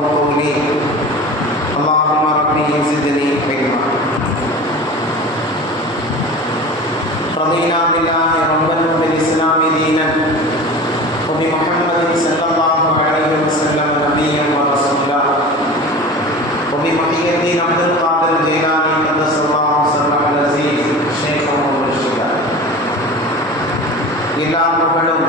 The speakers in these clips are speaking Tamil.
قولي اللهم ربي زدني علما. رضينا بالله ربا وبالإسلام دينا وبمحمد صلى الله عليه وسلم نبيا ورسولا وبمحي الدين عبد القادر الجيلاني قدس الله سره العزيز شيخا ومرشدا. எல்லா புகழும்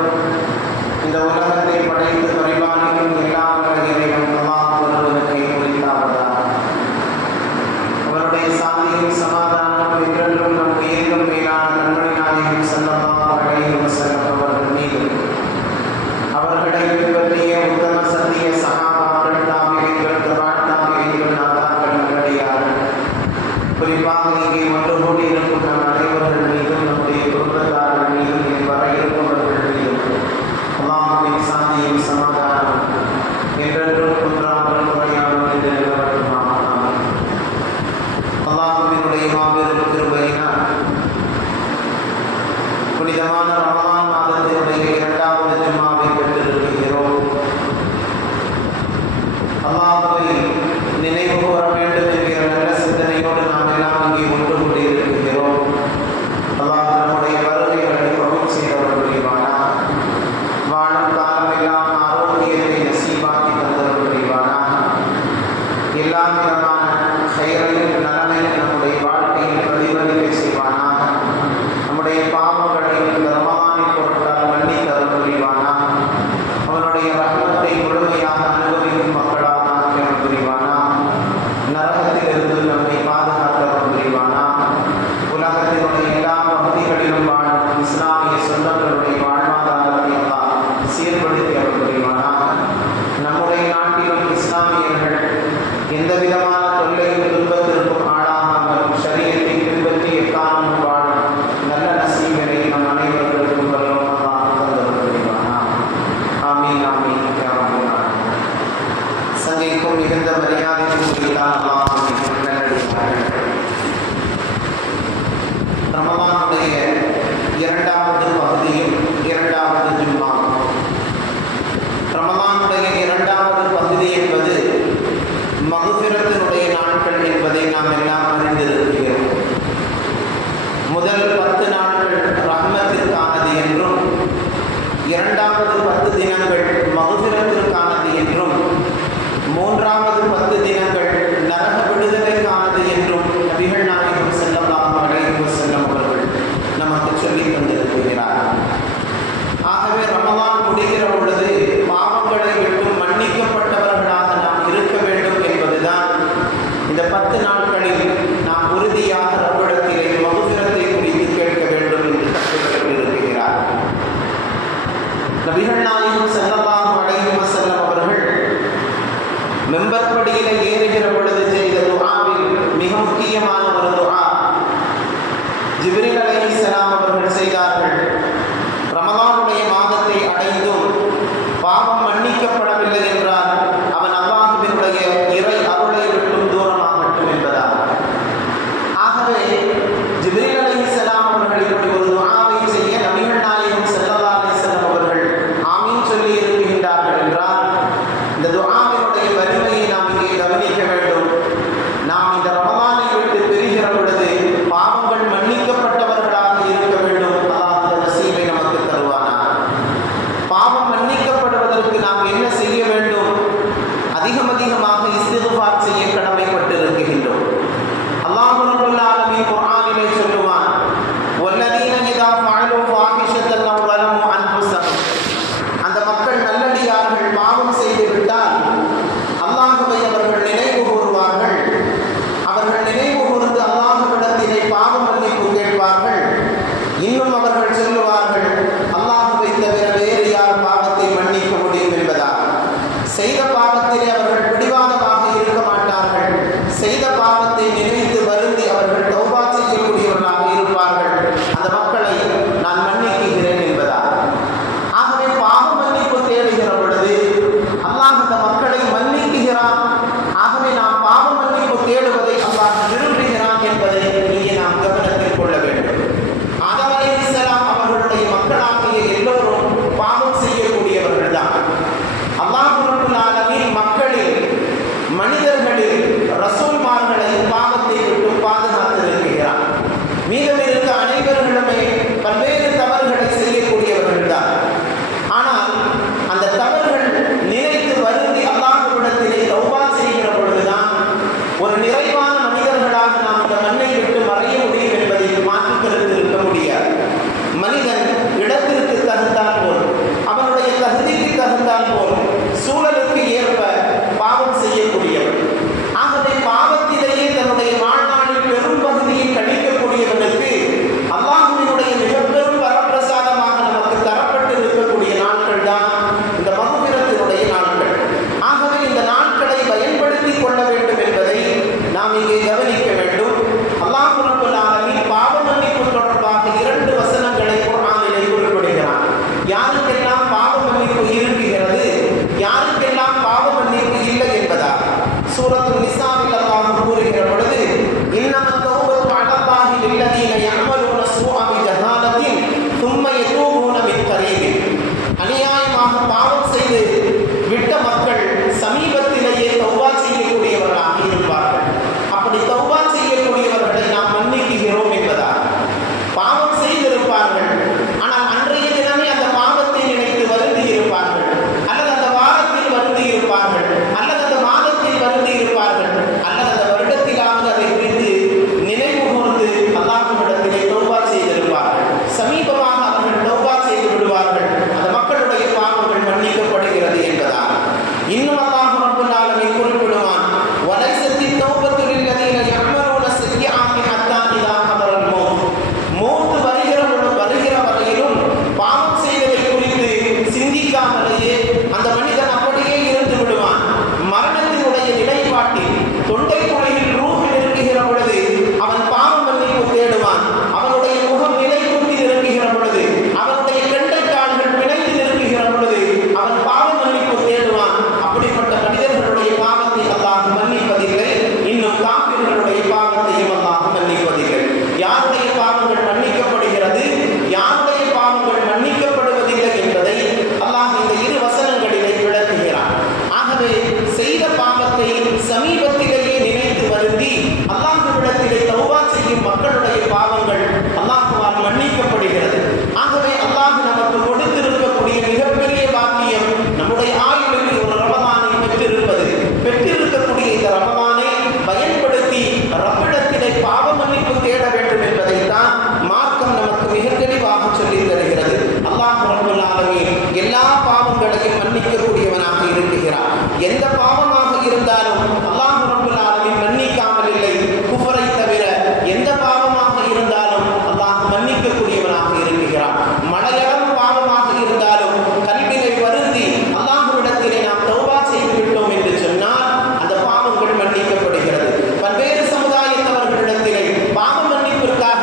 இந்த உலகத்தை படைத்து பரிபாலிக்கும் எல்லா இறைவன் அல்லாஹ் ஒருவனுக்கு உரித்தாவதாக. அவருடைய சாந்தியும் சமாதானம் என்றென்றும் நம் உயிரிலும் மேலான நன்மை நாயகம் ஸல்லல்லாஹு அலைஹி வஸல்லம் அவர்கள் மீது, அவர்களை பின்பற்றிய உத்தம சத்திய சஹாபாக்கள், தாபிஈன்கள், தபாத்தாபிஈன்கள், நாதாக்கள், நல்லடியார்கள், குறிப்பாக இங்கே ஒன்று கூடி இருக்கும் நம் அனைவர்கள் மீதும், நம்முடைய குடும்பத்தார்கள் மீதும், இதுவரை இருப்பவர்கள் மீதும் அல்லாஹ்வின் சாந்தியும் சமாதானம் என்றென்றும் குன்றாமல் குறையாமல் என்று நிலவட்டுமாக. அல்லாஹ்வினுடைய மாபெரும் கிருபையினால் புனிதமான ரமலான் மாதத்தினுடைய 2வது ஜும்மாவை பெற்றிருக்கிறோம். அல்லாஹ்வை நினைவு கூற வேண்டும் என்கிற நல்ல சிந்தனையோடு நாம் எல்லாம் இங்கே ஒன்று கூடியிருக்கிறோம். அல்லாஹ் நம்முடைய வருகைகளை கபூல் செய்தவர் புரிவானாக. வாழும் காலமெல்லாம் ஆரோக்கியத்தை நசீபாக்கி தந்தவர் புரிவானாக. எல்லா விதமான செயலையும் நலனையும் நம்முடைய வாழ்க்கையில் பிரதிபலிக்க செய்வானாக. நம்முடைய பாவங்களை இந்த ரமலானின் பொருட்களால் மன்னித்தவர் புரிவானாக. அவனுடைய ரஹ்மத்தை முழுமையாக அனுபவிக்கும் மக்களாக ஆக்கியவர் புரிவானாக. நரகத்திலிருந்து நம்மை பாதுகாத்தவர் புரிவானாக. உலகத்தினுடைய எல்லா பகுதிகளிலும் வாழும் இஸ்லாமிய சொந்தங்களுடைய வாழ்வாதாரத்தை எல்லாம் சீர்படுத்தி அவர் புரிவானாக. நம்முடைய நாட்டிலும் இஸ்லாமியர்கள் எந்த விதமான தொல்லையும் துன்பத்திற்கும் ஆளாகாமல் ஷரியத்தை பின்பற்றி எக்காலமும் வாழும் நல்ல நசீபனை நம் அனைவர்களுக்கும் பலவமாக தந்தவர் புரிவானாக. ஆமீன் ஆமீன் யா ரப்பல் ஆலமீன். சங்கைக்கும் மிகுந்த மரியாதைக்கும் உரித்தான அல்லாஹ்வின் நல்லடியார்களே, ரமலானுடைய 2வது பகுதியில் 2வது ஜும்மா. ரமலானுடைய 2வது பகுதி என்பது மக்ஃபிரத்தினுடைய நாட்கள் என்பதை நாம் எல்லாம் அறிந்திருக்கிறோம். முதல் 10 நாட்கள் ரஹ்மத்திற்கானது என்றும், 2வது 10 தினங்கள் மக்ஃபிரத்திற்கானது என்றும், 3வது 10 தினங்கள் நரக விடுதலைக்கானது என்றும் நபிகள் நாயகம் ஸல்லல்லாஹு அலைஹி வஸல்லம் அவர்கள் நமக்கு சொல்லித் தந்திருக்கிறார். ஆகவே ரமலான் முடிகிற பொழுது பாவங்களை விட்டும் மன்னிக்கப்பட்டவர்களாக நாம் இருக்க வேண்டும் என்பதுதான் இந்த 10 நாட்களில் நாம் உறுதியாக ரப்பிடத்திலே மக்ஃபிரத்தை குறித்து கேட்க வேண்டும் என்று கற்றுக்கொண்டிருக்கிறார். நபிகள் நாயகம் ஸல்லல்லாஹு அலைஹி வஸல்லம் அவர்கள் மெம்பர் படியில ஏறுகிற பொழுது செய்த துஆவில் மிக முக்கியமான ஒரு துஆ ஜிப்ரீல் அலைஹிஸ்ஸலாம் அவர்கள் செய்தார்கள். ரமலானுடைய மாதத்தை அடைந்தும் பாவம் மன்னிக்கப்படவில்லை என்றால் அவன் அல்லாஹ்வினுடைய இறை அருளை விட்டும் தூரமாகட்டும் என்பதால். ஆகவே ஜிப்ரீல் அலைஹிஸ்ஸலாம் அவர்கள் இப்படி ஒரு துஆவை செய்ய நபிகள் நாயகம் ஸல்லல்லாஹு அலைஹி வஸல்லம் அவர்கள் ஆமீன் சொல்லி இருக்கின்றார்கள் என்றால் இந்த துஆவினுடைய வலிமையை நாம் இங்கே கவனிக்க வேண்டும். நாம் இந்த ரமலானை விட்டு பிரிகிற பொழுது பாவங்கள் மன்னிக்கப்பட்டவர்களாக இருக்க வேண்டும். அல்லாஹ் அந்த நசீபை நமக்கு தருவானாக. பாவம் மன்னிக்கப்படுவதற்கு நாம் என்ன செய்ய வேண்டும்? அதிகமாக இஸ்திக்ஃபார் செய்ய கடமைப்பட்டிருக்கின்றோம். அல்லாஹ் ரப்பல் ஆலமீன் குர்ஆனிலே சொல்லுவான், வல்லதீன இதா ஃபஅலு ஃபாஹிஷத்தன் அவ் ஸலமு அன்ஃபுஸஹும். அந்த மக்கள் நல்லடியார்கள் பாவம் செய்து விட்டால் அல்லாஹ்வை அவர்கள் நினைவு கூறுவார்கள். அவர்கள் நினைவு கூர்ந்து அல்லாஹ்விடத்திலே பாவ மன்னிப்பு கேட்பார்கள். இன்னும் அவர்கள் சொல்லுவார்கள், அல்லாஹ்வை தவிர வேறு யார் பாவத்தை மன்னிக்க முடியும் என்பதாக. செய்த பாவத்திலே அவர்கள் பிடிவாதமாக இருக்க மாட்டார்கள். செய்த பாவத்தை நினைத்து வருந்தி அவர்கள் தௌபா செய்யக்கூடியவர்களாக இருப்பார்கள். அந்த மக்களை நான் மன்னிக்கிறேன் என்பதாக. ஆகவே பாவ மன்னிப்பு தேடுகிற பொழுது அல்லாஹ் அந்த மக்களை மன்னிக்கிறான். ஆகவே நாம் பாவ மன்னிப்பு தேடுவதை அல்லாஹ் விரும்புகிறான் என்பதை இங்கே நாம் கவனத்தில் கொள்ள வேண்டும். ஆதம் அலைஹிஸ்ஸலாம் அவர்களுடைய மக்களாகிய எல்லோரும் பாவம் செய்யக்கூடியவர்கள் தான். அல்லாஹ் ரப்பல் ஆலமீன் மக்களில் எந்த பாவமாக இருந்தாலும் அல்லாஹ் ரப்பல் ஆலமீன் மன்னிக்காமல் இல்லை. குஃபரை தவிர எந்த பாவமாக இருந்தாலும் அல்லாஹ் மன்னிக்கக்கூடியவனாக இருக்கிறான். மலையளவு பாவமாக இருந்தாலும் கல்வியை வருந்தி அல்லாஹ்விடத்திலே நாம் தௌபா செய்து விட்டோம் என்று சொன்னால் அந்த பாவங்கள் மன்னிக்கப்படுகிறது. பல்வேறு சமுதாயத்தவர்களிடத்திலே பாவ மன்னிப்பிற்காக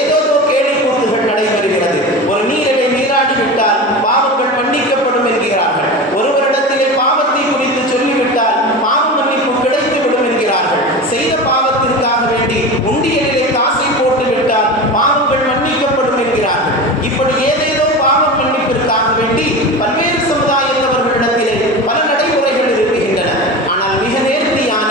ஏதோ கேலி கூத்துகள் நடைபெறுகிறது. ஒரு நீரிலே நீராடிவிட்டால் பாவங்கள் மன்னிக்கப்படும் என்கிறார்கள். ஒருவரிடத்திலே பாவத்தை குறித்து சொல்லிவிட்டால் பாவ மன்னிப்பு கிடைத்துவிடும் என்கிறார்கள். செய்த பாவத்திற்காக வேண்டி உண்டியலிலே காசை போட்டு விட்டால் பாவங்கள் மன்னிக்கப்படும் என்கிறார்கள். இப்படி ஏதேதோ பாவ மன்னிப்பிற்காக வேண்டி பல்வேறு சமுதாயத்தவர்களிடத்திலே பல நடைமுறைகள் இருக்கின்றன. ஆனால் மிக நேர்த்தியான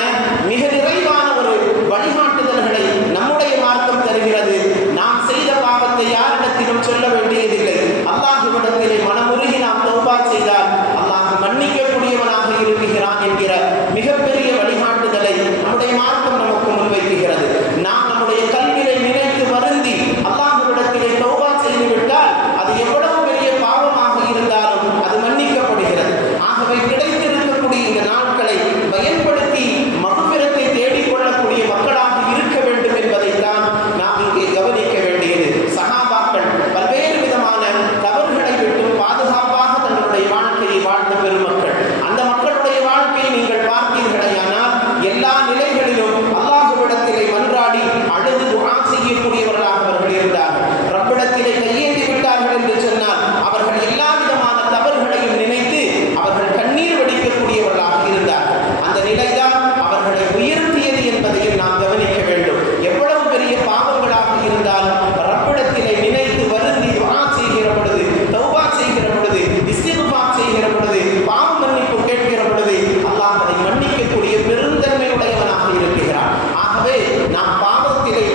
மிக நிறைவான ஒரு வழிகாட்டுதல்களை நம்முடைய மார்க்கம் தருகிறது. நாம் செய்த பாவத்தை யாரிடத்திலும் சொல்ல வேண்டியதில்லை. அல்லாஹ்விடத்திலே மனமுருகி நாம் தௌபா செய்தால் அல்லாஹ் மன்னிக்கக்கூடியவனாக இருக்கிறான் என்கிற மிகப்பெரிய வழிகாட்டுதலை நம்முடைய மார்க்கம் நமக்கு முன்வைக்கிறது. நாம் நம்முடைய கல்வியை நினைத்து வருந்தி அல்லாஹ்விடத்திலே தௌபா செய்துவிட்டால் அது எவ்வளவு பெரிய பாவமாக இருந்தாலும் அது மன்னிக்கப்படுகிறது. ஆகவே கிடைத்திருக்கக்கூடிய இந்த நாட்களை பயன்படுத்தி மக்ஃபிரத்தை தேடிக்கொள்ளக்கூடிய மக்களாக இருக்க வேண்டும் என்பதைத்தான் நாம் இங்கே கவனிக்க வேண்டியது. சஹாபாக்கள் பல்வேறு விதமான தவறுகளை விட்டு பாதுகாப்பாக தங்களுடைய வாழ்க்கையை வாழ்ந்த பெருமக்கள். அந்த மக்களுடைய வாழ்க்கையை நீங்கள் பார்த்தீர்களேயானால் எல்லா நிலைகளிலும் அல்லாஹ்விடத்திலே மன்றாடி அழுது துஆ செய்யக்கூடியவர்களாக அவர்கள் இருந்தார்கள். ரப்பிடத்திலே கையேந்தி விட்டார்கள் என்று சொன்னால் அவர்கள் எல்லா விதமான தவறுகளையும் நினைத்து அவர்கள் கண்ணீர் வடிக்கக்கூடியவர்களாக இருந்தார்கள். அந்த நிலைதான் அவர்களை உயர்த்தியது என்பதையும் நாம் கவனிக்க வேண்டும். எவ்வளவு பெரிய பாவங்களாக இருந்தாலும் ரப்பிடத்திலே நினைத்து வருந்தி துஆ செய்கிற பொழுது, தௌபா செய்கிற பொழுது, இஸ்திக்ஃபார் செய்கிற பொழுது, பாவ மன்னிப்பு கேட்கிற பொழுது அல்லாஹ் அதை மன்னிக்கக்கூடிய பெருந்தன்மையுடையவனாக இருக்கிறான். ஆகவே நாம் பாவத்திலே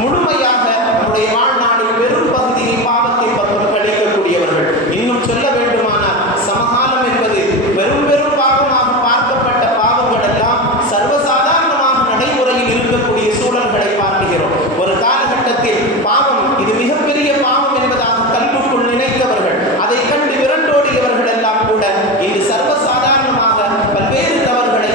முழுமையாக நம்முடைய வாழ்நாளில் பெரும் பகுதியை பாவத்தின் பக்கம் கழிக்கக்கூடியவர்கள். இன்னும் சொல்ல வேண்டுமானால் சமகாலம் என்பது பெரும் பெரும் பாவமாக பார்க்கப்பட்ட பாவங்கள் எல்லாம் சர்வசாதாரணமாக நடைமுறையில் இருக்கக்கூடிய சூழல்களை பார்க்கிறோம். ஒரு காலகட்டத்தில் பாவம் இது மிகப்பெரிய பாவம் என்பதாக கல்விக்குள் நினைத்தவர்கள், அதை கண்டு விரண்டோடியவர்கள் எல்லாம் கூட இன்று சர்வசாதாரணமாக பல்வேறு தவறுகளை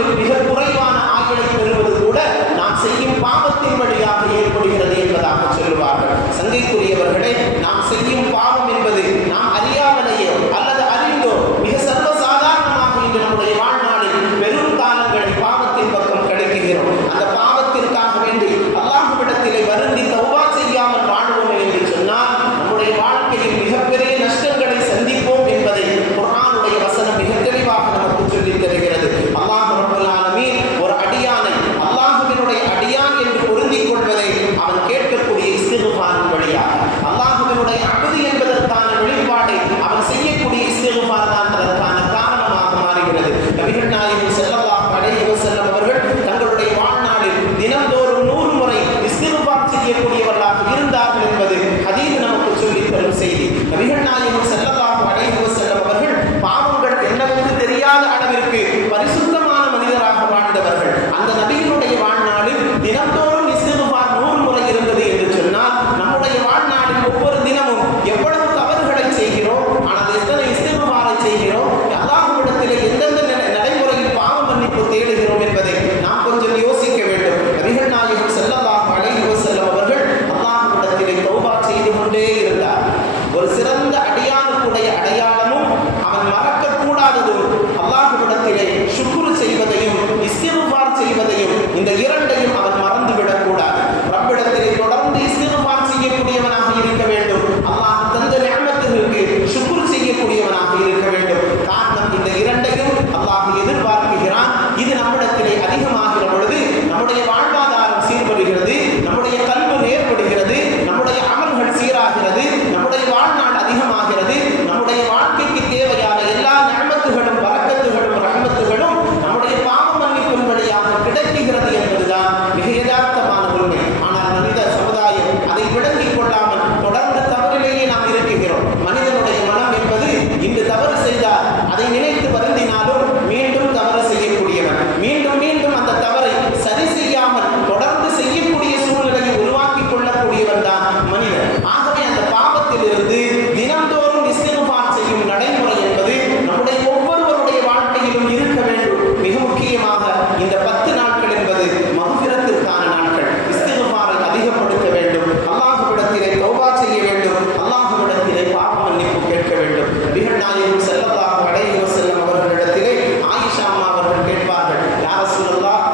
துன்யாவில் மிக குறைவான ஆயுளை பெறுவது கூட நாம் செய்யும் பாவத்தின் வழியாக ஏற்படுகிறது என்பதாக சொல்லுவார்கள். சங்கைக்குரியவர்களே, நாம் செய்யும் பாவம் என்பது நாம் அறியாமலேயோ அல்லது அறிந்தோ மிக சர்வசாதாரணமாக இன்று நம்முடைய வாழ்நாளில் பெரும் காலங்களை பாவத்தின் பக்கம் கிடைக்கிறோம். அந்த பாவத்திற்காக வேண்டி அல்லாஹ்விடத்திலே வருந்தி தௌபா செய்யாமல் வாழ்வோம் என்று சொன்னால் நம்முடைய வாழ்க்கையில் மிகப்பெரிய நஷ்டங்களை சந்திப்போம் என்பதை குர்ஆனுடைய வசனம் மிக தெளிவாக நமக்கு சொல்லித் தருகிறது. அல்லாஹ் ரப்பல் ஆலமீன் ஒரு அடியானை அல்லாஹ்வினுடைய அடியான் என்று பொருந்திக் கொள்வதை அவன் கேட்கக்கூடிய இஸ்திக்ஃபாரின் வழியாக, அல்லாஹ்வினுடைய அபது என்பதற்கான வெளிப்பாடை அவன் செய்யக்கூடிய இஸ்திக்ஃபார் தான் அதற்கான காரணமாக மாறுகிறது. நபிகள் நாயகம் ஸல்லல்லாஹு அலைஹி வஸல்லம் அவர்கள் தங்களுடைய வாழ்நாளில் தினந்தோறும் 100 முறை இஸ்திக்ஃபார் செய்யக்கூடியவர்களாக இருந்தார்கள் என்பது ஹதீஸ் நமக்கு சொல்லித் தரும் செய்தி. நபிகள் நாயகம் ஸல்லல்லாஹு அலைஹி வஸல்லம் அவர்கள் பாவங்கள் என்னவென்று தெரியாத அளவிற்கு பரிசுத்தமான மனிதராக வாழ்ந்தவர்கள். அந்த நபியினுடைய வாழ்நாளில் தினந்தோறும் இஸ்திக்ஃபார் 100 முறை இருந்தது என்று சொன்னால் நம்முடைய வாழ்நாளில் ஒவ்வொரு தினமும் எவ்வளவு தவறுகளை செய்கிறோம், ஆனால் எத்தனை இஸ்திக்ஃபாரை செய்கிறோம், அல்லாஹ்விடத்திலே எந்தெந்த நடைமுறையில் பாவ மன்னிப்பு தேடுகிறோம் என்பதை நாம் கொஞ்சம் யோசிக்க வேண்டும். நபிகள் நாயகம் ஸல்லல்லாஹு அலைஹி வஸல்லம் அவர்கள் அல்லாஹ்விடத்திலே தௌபா செய்து கொண்டே இருந்தார். ஒரு சிறந்த அடியானுக்குடைய அடையாளமும் அவன் மறக்கக்கூடாததும் அல்லாஹ்விடத்திலே ஷுக்ர் செய்வதையும் இஸ்திக்ஃபார் செய்வதையும், இந்த இரண்டையும் அவன் மறந்துவிடக்கூடாது. ரப்பிடத்திலே தொடர்ந்து இஸ்திக்ஃபார் செய்யக்கூடியவனாக இருக்க வேண்டும். அல்லாஹ் தந்த நிஅமத்துக்கு ஷுக்ர் செய்யக்கூடியவனாக இருக்க வேண்டும். காரணம், இந்த இரண்டையும் அல்லாஹ் எதிர்பார்க்கிறான். இது நம்மிடத்திலே அதிகமாகிற பொழுது நம்முடைய வாழ்வாதாரம் சீர்படுகிறது, நம்முடைய கல்வி நேர்படுகிறது, நம்முடைய அமல்கள் சீராகிறது, நம்முடைய வாழ்நாள் அதிகமாகிறது, நம்முடைய வாழ்க்கைக்கு தேவையான எல்லா நிஅமத்துகளும் பரக்கத்துகளும் ரஹ்மத்துகளும் நம்முடைய பாவ மன்னிப்பின் வழியாக கிடைக்கிறது என்பதுதான் மிக யதார்த்தமான உண்மை. ஆனால் மனித சமுதாயம் அதை விளங்கிக் கொள்ளாமல் தொடர்ந்து தவறிலேயே நாம் இருக்கிறோம். மனிதனுடைய மனம் என்பது இன்று தவறு செய்தால் அதை நினைத்து வருந்தினாலும் மீண்டும் தவறு செய்யக்கூடியவன், மீண்டும் மீண்டும் அந்த தவறை சரி செய்யாமல் தொடர்ந்து செய்யக்கூடிய சூழ்நிலையை உருவாக்கி கொள்ளக்கூடியவன் தான் மனிதன். ஆகவே அந்த பாவத்திலிருந்து தினந்தோறும் இஸ்திக்ஃபார் செய்யும் நடைமுறை என்பது நம்முடைய ஒவ்வொருவருடைய வாழ்க்கையிலும் இருக்க வேண்டும். மிக முக்கியமாக இந்த 10 நாட்கள் என்பது மக்ஃபிரத்திற்கான நாட்கள். இஸ்திக்ஃபாரை அதிகப்படுத்த வேண்டும், அல்லாஹ்விடத்திலே தௌபா செய்ய வேண்டும், அல்லாஹ்விடத்திலே பாவ மன்னிப்பு கேட்க வேண்டும். நபிகள் நாயகம் ஸல்லல்லாஹு அலைஹி வஸல்லம் அவர்களிடத்திலே ஆயிஷா அம்மா அவர்கள் கேட்பார்கள், யா ரசூலல்லாஹ்,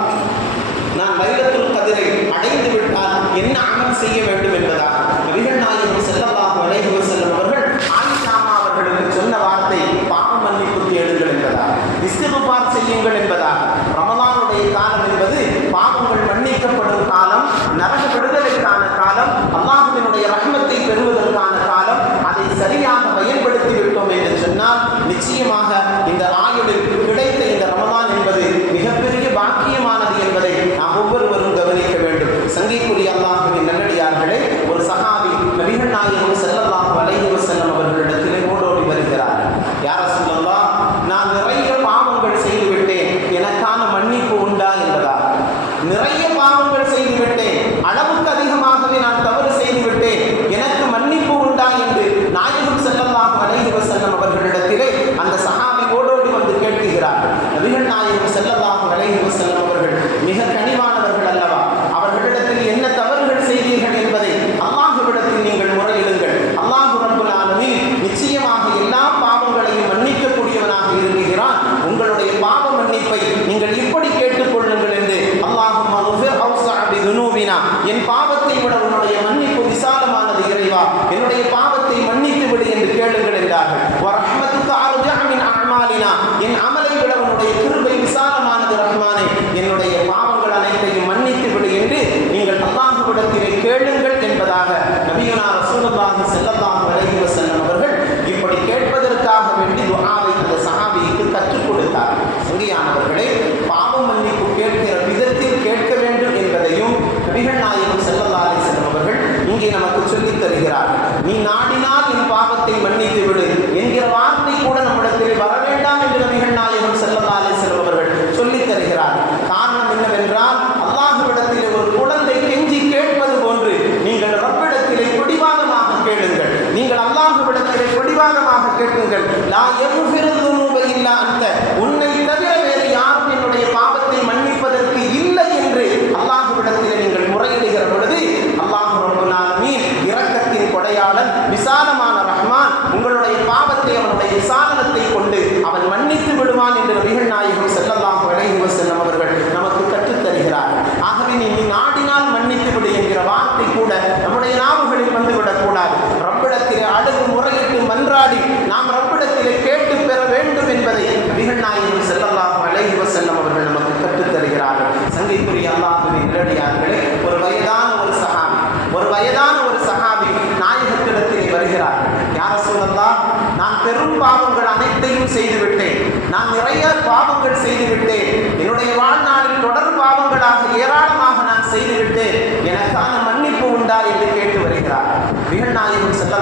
நான் லைலத்துல் கத்ரை அடைந்து விட்டால் என்ன அமல் செய்ய வேண்டும் என்பதாக. நபிகள் நாயகம் ஸல்லல்லாஹு அலைஹி வஸல்லம் அவர்கள் ஆயிஷா அம்மா அவர்களுக்கு சொன்ன வார்த்தை பாவ மன்னிப்பு தேடுங்கள் என்பதாக, இஸ்திக்ஃபார் செய்யுங்கள் என்பதாக. ரமலானுடைய காலம் என்பது பாவங்கள் மன்னிக்கப்படும் காலம், நரக விடுதலைக்கான காலம், அல்லாஹ்வினுடைய ரஹ்மத்தை பெறுவதற்கான காலம். அதை சரியாக பயன்படுத்தி விட்டோம் என்று சொன்னால் நிச்சயமாக இந்த ஆயுளில் கிடைத்த இந்த ரமலான் என்பது மிகப்பெரிய பாக்கியமானது என்பதை நாம் ஒவ்வொருவரும் கவனிக்க வேண்டும். சங்கைக்குரிய அல்லாஹ்வின் நல்லடியார்களே, ஒரு சஹாபி நபிகள் நாயகம் ஸல்லல்லாஹு அலைஹி வஸல்லம் அவர்களிடத்திலே ஓடோடி வருகிறார். யா ரசூலல்லாஹ், நான் நிறைய பாவங்கள் செய்துவிட்டேன், எனக்கான மன்னிப்பு உண்டா என்பதா? நிறைய பாவங்கள் செய்துவிட்டேன், அளவுக்கு அதிகமாகவே நான் தவறு செய்துவிட்டேன், எனக்கு மன்னிப்பு உண்டா என்று நாயகம் ஸல்லல்லாஹு அலைஹி வஸல்லம் அவர்களிடத்திலே அந்த சஹாபி ஓடோடி வந்து கேட்கிறார். நபிகள் நாயகம் ஸல்லல்லாஹு அலைஹி வஸல்லம் அவர்கள் மிக கனிவானவர்கள் அல்லவா? அவர்களிடத்தில் என்ன தவறுகள் செய்தீர்கள் என்பதை அல்லாஹ்விடத்தில் நீங்கள் முறையிடுங்கள். அல்லாஹ் ரப்பல் ஆலமீன் நிச்சயமாக எல்லா பாவங்களையும் மன்னிக்கக்கூடியவனாக இருக்கிறான். உங்களுடைய பாவ மன்னிப்பை நீங்கள் இப்படி கேட்டுக்கொள்ளுங்கள் என்று அல்லாஹும்ம க்ஃபிர் அவ்ஸஅ பிதுனூபினா, என் பாவத்தை விட உன்னுடைய மன்னிப்பு விசாலமானது இறைவா, என்னுடைய பாவத்தை மன்னித்து விடு என்று கேளுங்கள் என்றார்கள். வரஹ்மத்துக அர்ஜஅ மின் அஅமாலினா, என் அமலை விட உன்னுடைய கிருபை விசாலமானது ரஹ்மானே, என்னுடைய பாவங்கள் அனைத்தையும் மன்னித்து விடு என்று நீங்கள் அல்லாஹ்விடத்திலே கேளுங்கள் என்பதாக நபியுனா ரசூலுல்லாஹி ஸல்லல்லாஹு அலைஹி வஸல்லம் அவர்கள் இப்படி கேட்பதற்காக வேண்டி துஆவை அந்த சஹாபிக்கு கற்றுக் கொடுத்தார். சங்கையானவர்களே, பாவ மன்னிப்பு கேட்கிற விதத்தில் கேட்க வேண்டும் என்பதையும் நபிகள் நாயகம்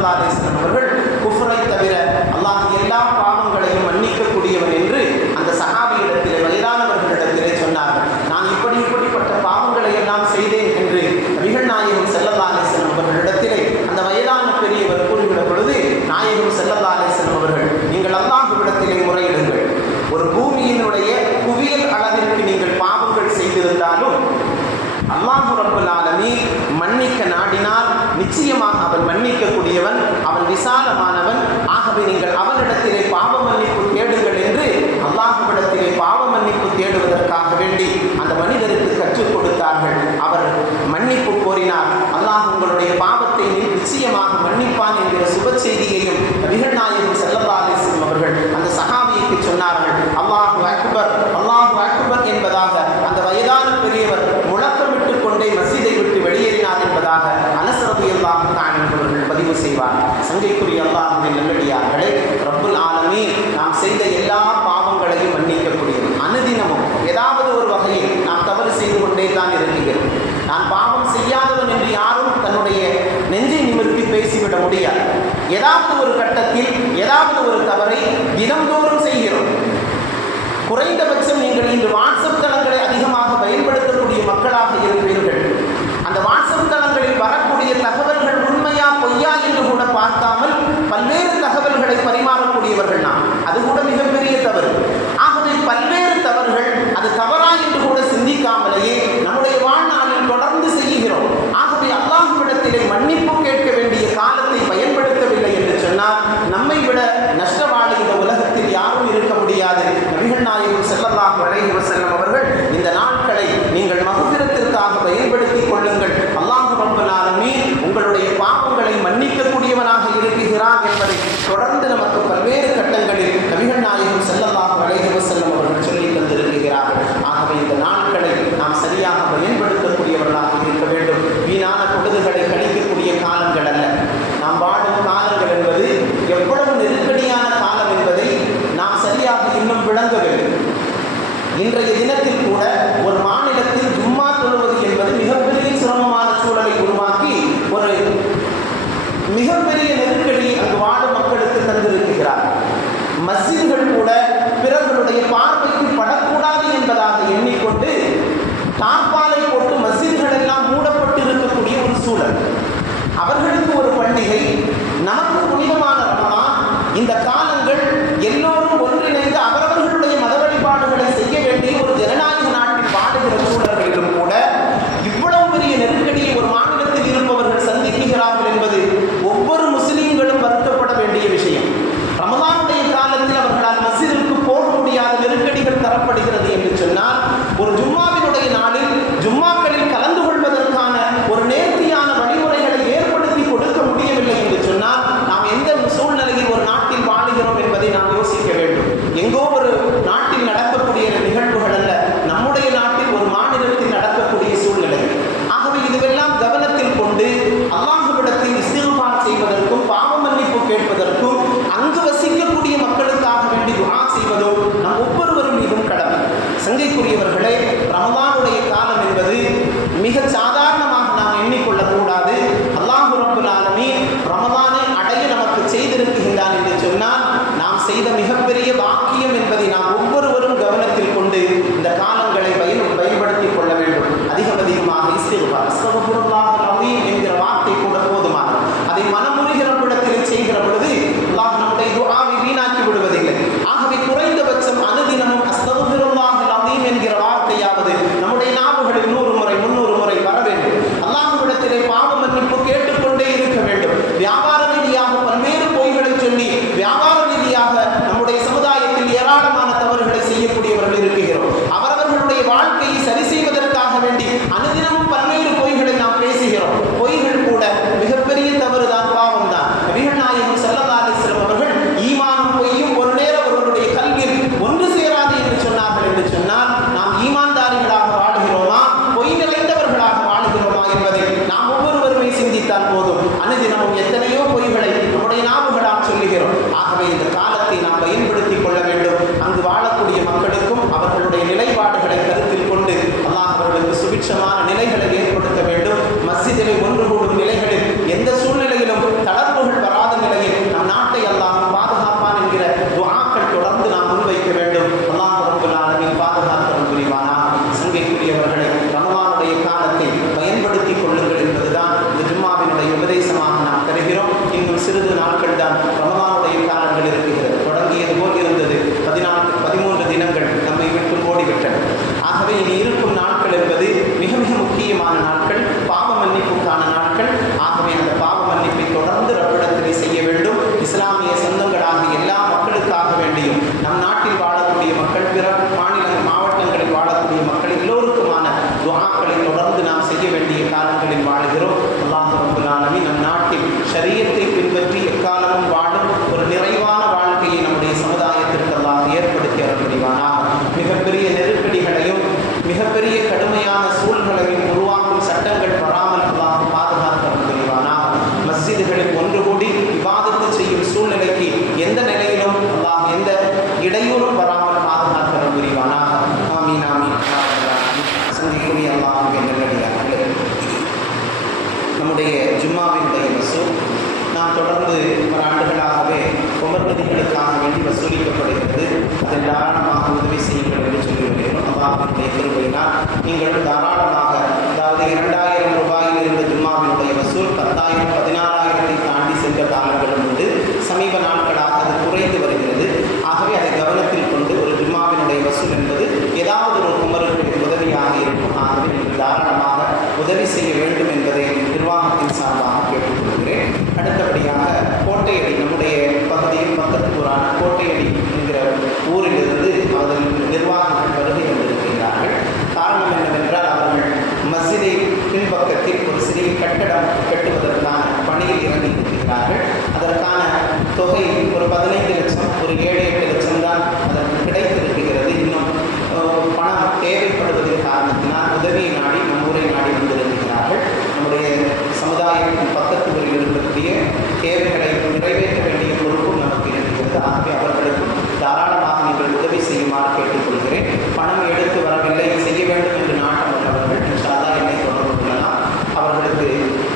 ஸல்லல்லாஹு அலைஹி வஸல்லம் அவர்கள் குஃப்ரை தவிர அல்லாஹ் எல்லா பாவங்களையும் மன்னிக்கக்கூடியவன் என்று அந்த சஹாபியிடத்திலே வயதானவர்களிடத்திலே சொன்னார்கள். நான் இப்படிப்பட்ட பாவங்களை எல்லாம் செய்தேன் என்று நபிகள் நாயகம் ஸல்லல்லாஹு அலைஹி வஸல்லம் அவர்களிடத்திலே அந்த வயதான பெரியவர் கூறுகிற பொழுது நாயகம் ஸல்லல்லாஹு அலைஹி வஸல்லம் அவர்கள், நீங்கள் அல்லாஹ்விடத்திலே முறையிடுங்கள். ஒரு பூமியினுடைய குவியல் அளவிற்கு நீங்கள் பாவங்கள் செய்திருந்தாலும் அல்லாஹ் ரப்பல் ஆலமீன் மன்னிக்க நாடினால் நிச்சயமாக அவன் மன்னிக்கக்கூடியவன், அவன் விசாலமானவன். ஆகவே நீங்கள் அவனிடத்திலே பாவ மன்னிப்பு தேடுங்கள் என்று அல்லாஹ்விடத்திலே பாவ மன்னிப்பு தேடுவதற்காக வேண்டி அந்த மனிதருக்கு கற்றுக் கொடுத்தார்கள். அவர் மன்னிப்பு கோரினார். அல்லாஹ் உங்களுடைய பாவத்தை நிச்சயமாக மன்னிப்பான் என்கிற சுப செய்தியையும் நபிகள் நாயகம் ஸல்லல்லாஹு அலைஹி வஸல்லம் அவர்கள் அந்த சஹாபிக்கு சொன்னார்கள். அல்லாஹு அக்பர், அல்லாஹு அக்பர் என்பதாக அந்த வயதான பெரியவர் முழக்கமிட்டு கொண்டே மஸ்ஜிதை விட்டு வெளியேறினார் என்பதாக அனஸ் ரலியல்லாஹு தஆலா அவர்கள் பதிவு செய்வார். சங்கைக்குரிய அல்லாஹ்வின் நல்லடியார்களே, ரப்புல் ஆலமீன் நாம் செய்த எல்லா பாவங்களையும் மன்னிக்கக்கூடியவர். அனுதினமும் ஏதாவது ஒரு வகையில் நாம் தவறு செய்து கொண்டே தான் இருக்கிறோம். நான் பாவம் செய்யாதவன் என்று யாரும் தன்னுடைய நெஞ்சை நிமிர்த்தி பேசிவிட முடியாது. ஏதாவது ஒரு கட்டத்தில் ஏதாவது ஒரு தவறை தினந்தோறும் செய்கிறோம். குறைந்தபட்சம் நீங்கள் இன்று வாட்ஸ்அப் தளங்களை அதிகமாக பயன்படுத்தக்கூடிய மக்களாக இருக்கிறீர்கள். அந்த வாட்ஸ்அப் தளங்களில் வரக்கூடிய தகவல்கள் உண்மையா பொய்யா என்று கூட பார்க்காமல் பல்வேறு தகவல்களை பரிமாறக்கூடியவர்கள் நாம். அது கூட மிகப்பெரிய தவறு. ஆகவே பல்வேறு தவறுகள் அது தவறா என்று கூட சிந்திக்காமலேயே நம்முடைய வாழ்நாளில் தொடர்ந்து செய்கிறோம். ஆகவே அல்லாஹ்விடத்திலே மன்னிப்பு கேட்க வேண்டிய காலத்தை பயன்படுத்தவில்லை என்று சொன்னால் நம்மை விட நஷ்டவாளி இந்த உலகத்தில் யாரும் இருக்க முடியாது. நபிகள் நாயகம் ஸல்லல்லாஹு அலைஹி வஸல்லம் அவர்கள் இந்த நாட்களை நீங்கள் மக்ஃபிரத்திற்காக பயன்படுத்திக் கொள்ளுங்கள். அல்லாஹ் ரப்பல் ஆலமீன் உங்களுடைய பாவங்களை மன்னிக்கக்கூடியவனாக இருக்கிறான் என்பதை தொடர்ந்து நமக்கு பல்வேறு கட்டங்களில் நபிகள் நாயகம் ஸல்லல்லாஹு அலைஹி வஸல்லம் அவர்கள் சொல்லி தந்திருக்கிறார்கள். ஆகவே இந்த நாட்களை நாம் சரியாக பயன்படுத்தக்கூடியவர்களாக இருக்க வேண்டும். வீணான பொழுதுகளை கழிக்கக்கூடிய காலங்கள் அல்ல. நாம் வாழும் காலங்கள் என்பது எவ்வளவு நெருக்கடியான காலம் என்பதை நாம் சரியாக இன்னும் விளங்க வேண்டும். இன்றைய தினத்தில் கூட ஒரு மாநிலத்தில் ஜும்மா தொழுவது என்பது மிகப்பெரிய சிரமமான சூழலை உருவாக்கி ஒரு மிகப்பெரிய நெருக்கடியை அங்கு வாழும் மக்களுக்கு தந்திருக்கிறார். மஸ்ஜிதுகள் கூட பிறர்களுடைய பார்வைக்கு படக்கூடாது என்பதாக எண்ணிக்கொண்டு தாப்பாலை போட்டு மஸ்ஜிதுகள் எல்லாம் மூடப்பட்டு இருக்கக்கூடிய ஒரு சூழல். அவர்களுக்கு ஒரு பண்டிகை, நமக்கு புனிதமான ரமலான். இந்த காலங்கள் எல்லோரும் ஒன்றிணைந்து அவரவர்களுடைய மத வழிபாடுகளை செய்ய வேண்டிய ஒரு ஜனநாயக நாட்டில் வாழுகிற சூழல்களிலும் கூட இவ்வளவு பெரிய நெருக்கடியை ஒரு மாநிலத்தில் இருப்பவர்கள் சந்திக்கிறார்கள் என்பது ஒவ்வொரு முஸ்லிம்களும் வருத்தப்பட வேண்டிய விஷயம். ரமலானுடைய காலத்தில் அவர்களால் மஸ்ஜிதிற்கு போக முடியாத நெருக்கடிகள் தரப்படுகிறது என்று சொன்னால், ஒரு ஜும்மாவினுடைய நாளில் ஜும்மாக்களில் கலந்து கொள்வதற்கான ஒரு நேர்த்தியான வழிமுறைகளை ஏற்படுத்தி கொடுக்க முடியவில்லை என்று சொன்னால் நாம் எந்த சூழ்நிலையில் ஒரு நாட்டில் வாழுகிறோம் என்பதை நாம் யோசிக்க வேண்டும். எங்கோ ஒரு நாட்டில் நடக்கக்கூடிய நிகழ்வுகள் அல்ல, நம்முடைய நாட்டில் ஒரு மாநிலத்தில் நடக்கக்கூடிய சூழ்நிலைகள். ஆகவே இதுவெல்லாம் கவனத்தில் கொண்டு அல்லாஹ்விடத்தில் இஸ்திக்ஃபார் செய்வதற்கும் பாவ மன்னிப்பு கேட்பதற்கும் அங்கு வசிக்கக்கூடிய மக்களுக்காக வேண்டி துஆ செய்வதும் நம் ஒவ்வொருவரும் மீதும் கடமை. சங்கைக்குரியவர்களே, ரமலானுடைய காலம் என்பது மிக சாதாரணமாக நாம் எண்ணிக்கொள்ளக்கூடாது. அல்லாஹ் ரப்பல் ஆலமீன் ரமலானை அடைய நமக்கு செய்திருக்கின்றான் என்று சொன்னால் நாம் செய்த மிகப்பெரிய பாக்கியம் என்பதை நாம் ஒவ்வொருவரும் கவனத்தில் கொண்டு இந்த காலங்களை பயன்படுத்திக் கொள்ள வேண்டும். அதிகமாக இஸ்திக்ஃபார், அஸ்தக்ஃபிருல்லாஹல் அஸீம் என்கிற வார்த்தை கூட போதுமானது. அதை மனமுருகிற இடத்தில் செய்கிற பொழுது அல்லாஹ் நம்முடைய துஆவை வீணாக்கி விடுவதில்லை. ஆகவே குறைந்தபட்சம் அனுதினமும் அஸ்தக்ஃபிருல்லாஹல் அஸீம் என்கிற வார்த்தையாவது நம்முடைய நாவுகளில் 100 முறை 300 முறை வர வேண்டும். ஆகவே இனி இருக்கும் நாட்கள் என்பது மிக மிக முக்கியமான நாட்கள், பாவ மன்னிப்புக்கான நாட்கள். ஆகவே அந்த பாவ மன்னிப்பை தொடர்ந்து ரப்பிடத்திலே செய்ய வேண்டும். இஸ்லாமிய சொந்தங்களாக எல்லா மக்களுக்காக வேண்டியும், நம் நாட்டில் வாழக்கூடிய மக்கள், பிற மாவட்டங்களில் வாழக்கூடிய மக்கள் எல்லோருக்குமான துஆக்களை தொடர்ந்து நாம் செய்ய வேண்டிய காலங்களில் வாழுகிறோம். அல்லாஹ் ரப்பல் ஆலமீன் நம் நாட்டில் ஷரியத்தை பின்பற்றி எக்காலமும் வாழும் ஒரு நிறைவான வாழ்க்கையை நம்முடைய சமுதாயத்திற்கு அல்லாஹ் ஏற்படுத்தி அருள் புரிவானாக. மிகப்பெரிய நெருக்கடிகளையும் மிகப்பெரிய கடுமையான சூழ்நிலையும் உருவாக்கும் சட்டங்கள் வராமல் அல்லாஹ் பாதுகாத்து அருள் புரிவானாக. மஸ்ஜிதுகளில் ஒன்று கூடி இபாதத்து செய்யும் சூழ்நிலைக்கு எந்த நிலையிலும் அல்லாஹ் எந்த இடையூறும் வராமல் பாதுகாத்து அருள் புரிவானாக. ஆமீன் ஆமீன். சந்திக்கூடிய அல்லாஹ்வுடைய நல்லடியார்களே, நம்முடைய ஜும்மாவினுடைய வசூல் நாம் தொடர்ந்து பல ஆண்டுகளாகவே உமர்நதிகளுக்காக வேண்டி வசூலிக்கப்படுகிறது. அதை தாராளமாக உதவி செய்யுங்கள் என்று சொல்லியிருக்கிறோம். அல்லாஹ்வுடைய கிருபையினால் நீங்களும் தாராளமாக, அதாவது 2000 ரூபாயில் இருந்த ஜும்மாவினுடைய வசூல் 10,000 14,000 தாண்டி சென்ற காலங்களும் உண்டு. சமீப நாட்களாக அது குறைந்து வருகிறது. ஆகவே அதை கவனத்தில் கொண்டு ஒரு ஜும்மாவினுடைய வசூல் என்பது ஏதாவது ஒரு குமருக்கு உதவியாக இருக்கும். ஆகவே நீங்கள் தாராளமாக உதவி செய்ய வேண்டும் என்பதை நிர்வாகத்தின் சார்பாக கேட்டுக்கொள்கிறேன். அடுத்தபடியாக கோட்டையடி, நம்முடைய பகுதியில் பக்கத்தூரான கோட்டையடி என்கிற ஊரிலிருந்து அவர்கள் நிர்வாகங்கள் வருகை வந்திருக்கிறார்கள். காரணம் என்னவென்றால், அவர்கள் மஸ்ஜிதை பின்பக்கத்தில் ஒரு சிறிய கட்டடம் கட்டுவதற்கான பணியில் இறங்கி இருக்கிறார்கள். அதற்கான தொகை ஒரு 15 லட்சம், ஒரு 7-8 லட்சம் தான் அதற்கு கிடைத்திருக்கிறது. இன்னும் பணம் தேவைப்படுவதன் காரணத்தினால் உதவியை நாடி நம் ஊரை நாடி வந்திருக்கிறார்கள். நம்முடைய சமுதாயத்தின் பக்கத்து ஊரில் இருக்கக்கூடிய தேவைகளை நிறைவேற்ற வேண்டிய பொறுப்பும் நமக்கு இருக்கிறது. ஆகவே அவர்களுக்கும் தாராளமாக நீங்கள் உதவி செய்யுமாறு கேட்டுக்கொள்கிறேன். பணம் எடுத்து வரவில்லை, செய்ய வேண்டும் என்று நாட்டம் உள்ளவர்கள் சாதா என்னை தொடர்பு கொள்ளலாம். அவர்களுக்கு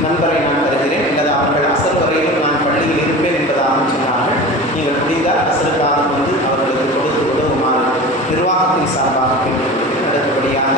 நண்பரை நான் தருகிறேன், அல்லது அவர்கள் அசல் வரையிலும் நான் பள்ளியில் இருப்பேன் என்பதாக சொன்னார்கள். நீங்கள் முடிந்தால் அசலுக்காக வந்து அவர்களுக்கு கொடுத்து உதவுமாறு நிர்வாகத்தின் சார்பாக கேட்டுக்கொள்கிறேன். அடுத்தபடியாக